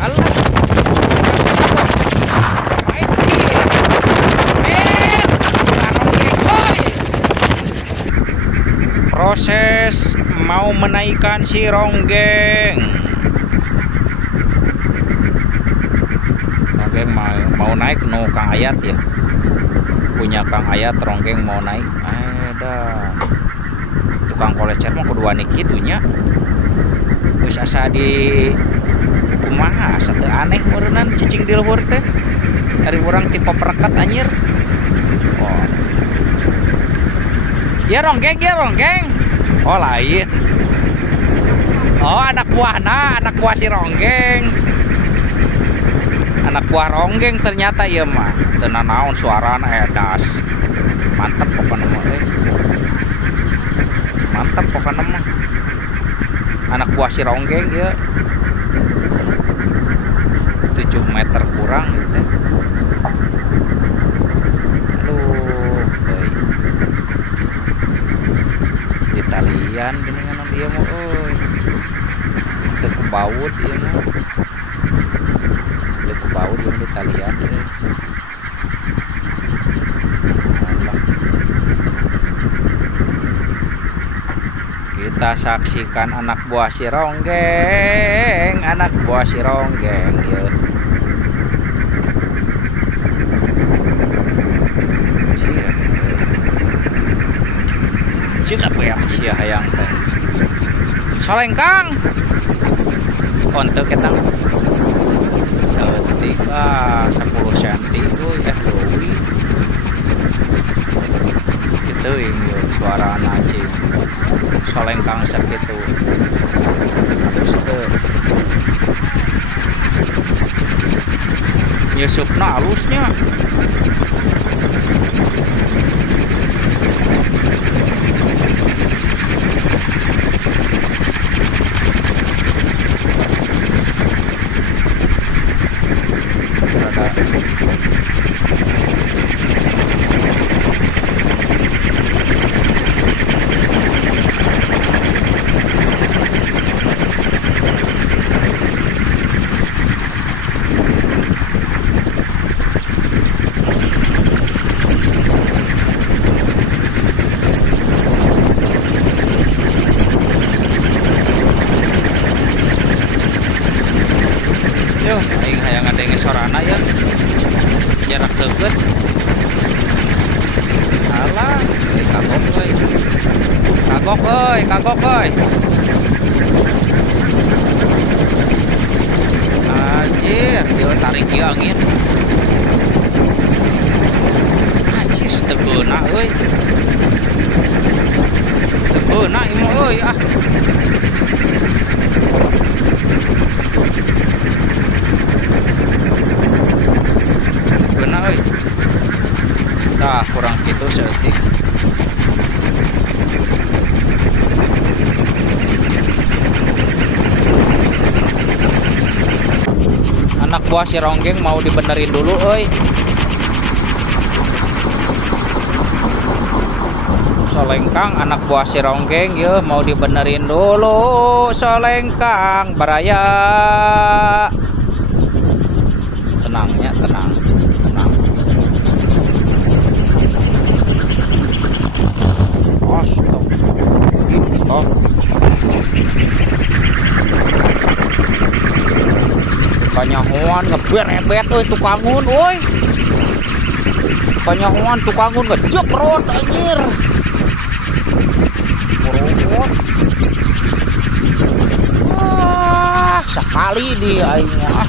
Alah. Main sih. Proses mau menaikkan si ronggeng. Ronggeng mau naik no Kang Ayat ya. Punya Kang Ayat ronggeng mau naik. Dah. Tukang kolecer mah kudu wani kitu nya. Wis asa di kumaha asa teu aneh meureunnan cicing di luhur teh. Dari urang tipe perekat anjir. Oh. Ya ronggeng, ya ronggeng. Oh lain. Oh anak buah si ronggeng. Anak buah ronggeng ternyata ieu mah. Teu naon suarana edas. Mantep pokoknya mah mantep pokoknya mah. Anak buah si ronggeng ya 7 meter kurang gitu. Aduh di talian dengan dia mau itu kebaut dia mau itu kebaut dia di talian kita saksikan anak buah si ronggeng ya. Cina beak sia hayang teh. Solengkang. Onte ketang. Saeutik 10 cm euy deui. Kitu ieu suara anjing. Solengkang sakitu. Terus teu nyusupna halusnya. Aing hayang ngadenge sorana ya jarak deukeut. Alah, kagok euy. Kagok euy. Anjir, ieu tarik ieu angin. Anjir, teu beuna euy. Teu beuna ieu mah euy ah. Dah kurang gitu seetik. Anak buah si ronggeng mau dibenerin dulu euy. Solengkang anak buah si ronggeng ya mau dibenerin dulu. Solengkang baraya. Tenangnya tenang. Oh. Kanyahoan ngeber-ebet euy tukangun euy. Kanyahoan tukangun ngejeprot anjir. Merobot. Sekali di aing mah.